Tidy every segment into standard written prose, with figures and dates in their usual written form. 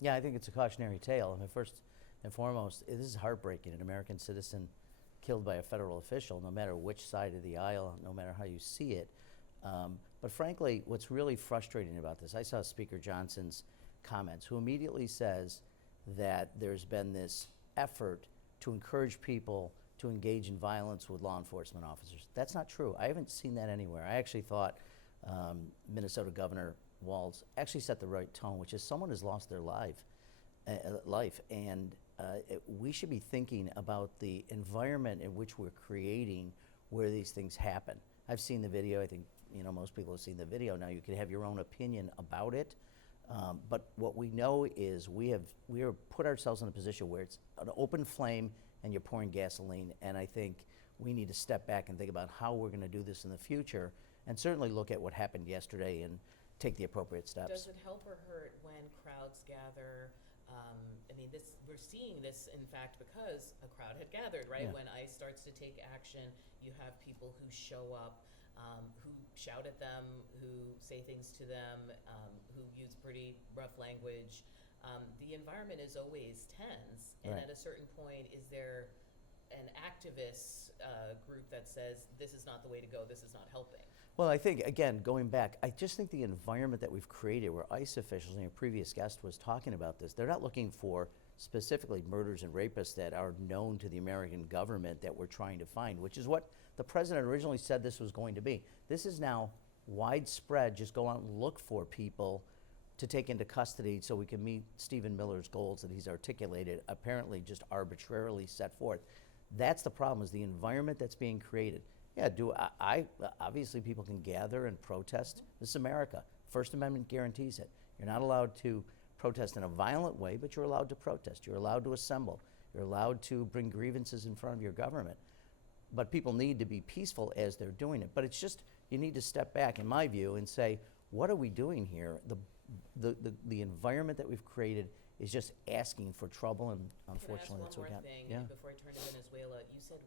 Yeah, I think it's a cautionary tale. I mean, first and foremost, this is heartbreaking. An American citizen killed by a federal official, no matter which side of the aisle, no matter how you see it. But frankly, what's really frustrating about this, I saw Speaker Johnson's comments, who immediately says that there's been this effort to encourage people to engage in violence with law enforcement officers. That's not true. I haven't seen that anywhere. I actually thought Minnesota Governor Walz actually set the right tone, which is someone has lost their life, and we should be thinking about the environment in which we're creating where these things happen. I've seen the video. I think most people have seen the video. Now you can have your own opinion about it, but what we know is we have put ourselves in a position where it's an open flame and you're pouring gasoline. And I think we need to step back and think about how we're going to do this in the future, and certainly look at what happened yesterday and take the appropriate steps. Does it help or hurt when crowds gather? I mean, we're seeing this, in fact, because a crowd had gathered, right? Yeah. When ICE starts to take action, you have people who show up, who shout at them, who say things to them, who use pretty rough language. The environment is always tense, and Right. at a certain point, is there an activist group that says this is not the way to go, this is not helping? Well, I think, again, going back, I just think the environment that we've created where ICE officials, and your previous guest was talking about this, they're not looking for specifically murders and rapists that are known to the American government that we're trying to find, which is what the president originally said this was going to be. This is now widespread, just go out and look for people to take into custody so we can meet Stephen Miller's goals that he's articulated, apparently just arbitrarily set forth. That's the problem, is the environment that's being created. Yeah, obviously people can gather and protest. This is America. First Amendment guarantees it. You're not allowed to protest in a violent way, but you're allowed to protest. You're allowed to assemble. You're allowed to bring grievances in front of your government. But people need to be peaceful as they're doing it. But it's just, you need to step back, in my view, and say, what are we doing here? The environment that we've created is just asking for trouble, and unfortunately that's what Can I got. ask one more thing Yeah. before I turn to Venezuela? You said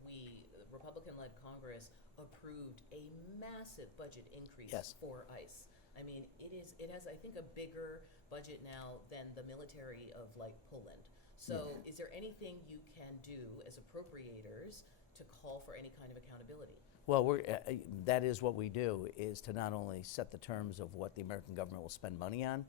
Republican-led Congress approved a massive budget increase Yes. for ICE. I mean, it has, I think, a bigger budget now than the military of Poland. So is there anything you can do as appropriators to call for any kind of accountability? Well, that is what we do, is to not only set the terms of what the American government will spend money on.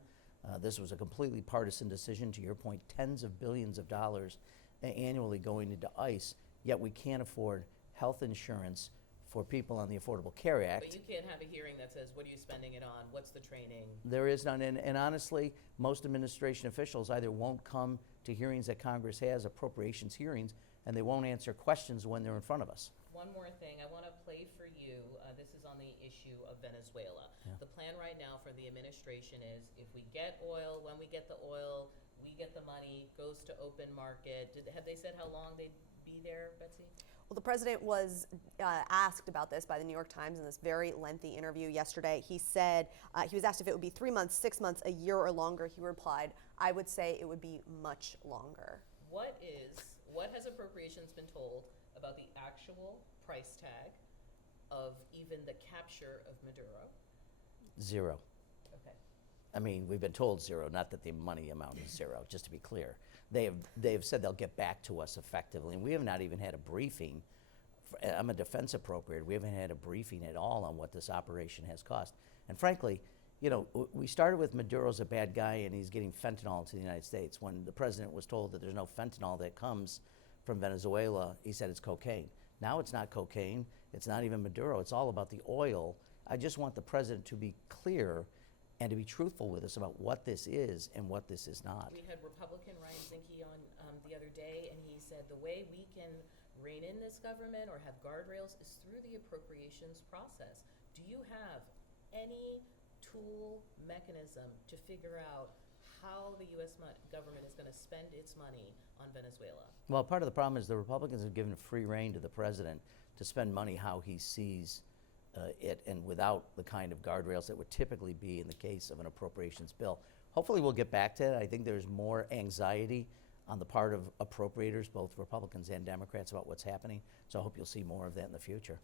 This was a completely partisan decision, to your point, tens of billions of dollars annually going into ICE, yet we can't afford health insurance for people on the Affordable Care Act. But you can't have a hearing that says, what are you spending it on? What's the training? There is none, and honestly, most administration officials either won't come to hearings that Congress has, appropriations hearings, and they won't answer questions when they're in front of us. One more thing, I want to play for you. This is on the issue of Venezuela. Yeah. The plan right now for the administration is, if we get oil, when we get the oil, we get the money, goes to open market. Have they said how long they'd be there, Betsy? Well, the president was asked about this by the New York Times in this very lengthy interview yesterday. He said, he was asked if it would be 3 months, 6 months, a year or longer. He replied, I would say it would be much longer. What has appropriations been told about the actual price tag of even the capture of Maduro? Zero. Okay. I mean, we've been told zero, not that the money amount is zero, just to be clear. They have said they'll get back to us effectively, and we have not even had a briefing. I'm a defense appropriator. We haven't had a briefing at all on what this operation has cost. And frankly, we started with Maduro's a bad guy and he's getting fentanyl to the United States. When the president was told that there's no fentanyl that comes from Venezuela, he said it's cocaine. Now it's not cocaine, it's not even Maduro, it's all about the oil. I just want the president to be clear and to be truthful with us about what this is and what this is not. We had Republican Ryan Zinke on the other day, and he said the way we can rein in this government or have guardrails is through the appropriations process. Do you have any tool, mechanism to figure out how the U.S. government is going to spend its money on Venezuela? Well, part of the problem is the Republicans have given free rein to the president to spend money how he sees it, and without the kind of guardrails that would typically be in the case of an appropriations bill. Hopefully we'll get back to it. I think there's more anxiety on the part of appropriators, both Republicans and Democrats, about what's happening. So I hope you'll see more of that in the future.